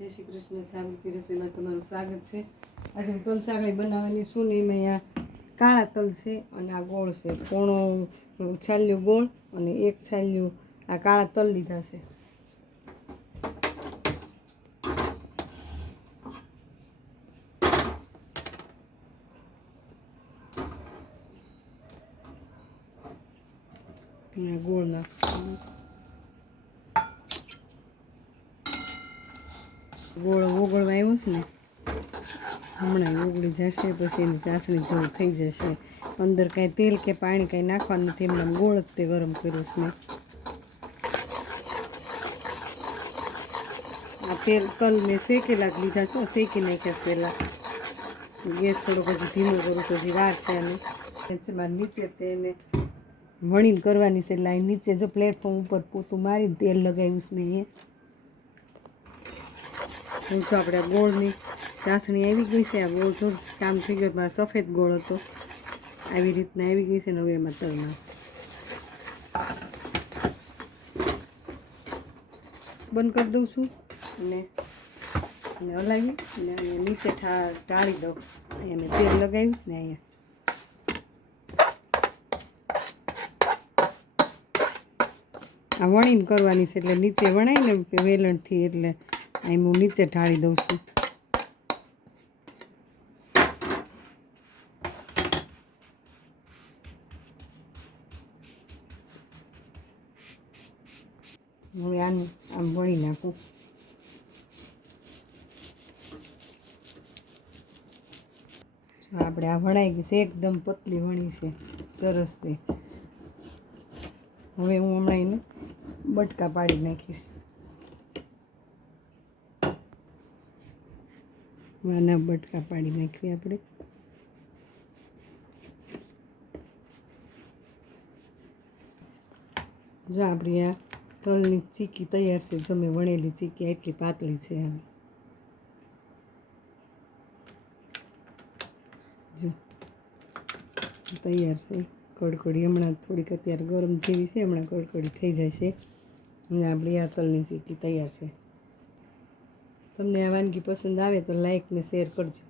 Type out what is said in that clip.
જય શ્રી કૃષ્ણ. જાગૃતિ રસોઈમાં તમારું સ્વાગત છે. આજે હું તલ સાંકળી બનાવવાની છું ને એમાં અહીંયા કાળા તલ છે અને આ ગોળ છે. પોણો છાલ્યું ગોળ અને એક છાલ્યું આ કાળા તલ લીધા છે. ગોળ નાખવાનું, ગોળ ઓગળવા આવ્યો છે ને હમણાં ઓગળી જશે, પછી એની ચાસણી જેવું થઈ જશે. અંદર કાંઈ તેલ કે પાણી કાંઈ નાખવાનું નથી, એમને ગોળ જ તે ગરમ કર્યો છે મેં. આ તેલ તલ મેં શેકેલા જ લીધા છે, શેકી નાખ્યા પહેલાં. ગેસ થોડોક હજી ધીમો કરું તો હજી વાર છે. અને મારે નીચે તેને વણીને કરવાની છે, એટલે અહીં નીચે જો પ્લેટફોર્મ ઉપર પોતું મારીને તેલ લગાવ્યું છે મેં. હું છું આપણે ગોળની ચાસણી આવી ગઈ છે. આ ગોળ થોડું કામ થઈ ગયું, મારો સફેદ ગોળ હતો, આવી રીતના આવી ગઈ છે ને. હવે એમાં તલ નાખ બંધ કરી દઉં છું અને હલાવી અને અહીંયા નીચે ટાળી દઉં. અહીંયા મેં તેલ લગાવ્યું છે ને અહીંયા. આ વણીને કરવાની છે એટલે નીચે વણાય ને વેલણથી, એટલે અહીં હું નીચે ઢાળી દઉં છું. હવે આનું આમ વણી નાખું. આપણે આ વણાઈ ગઈ છે, એકદમ પતલી વણી છે, સરસ તે. હવે હું હમણાં એને બટકા પાડી નાખીશ. આના બટકા પાડી નાખીએ આપણે. જો આપણી આ તલની ચીકી તૈયાર છે. જો મેં વણેલી ચીકી એટલી પાતળી છે. આમ જો તૈયાર છે, કડકડી. હમણાં થોડીક અત્યારે ગરમ જેવી છે, હમણાં કડકડી થઈ જશે. અને આપણી આ તલની ચીકી તૈયાર છે. તમને આ વાનગી પસંદ આવે તો લાઈક ને શેર કરજો.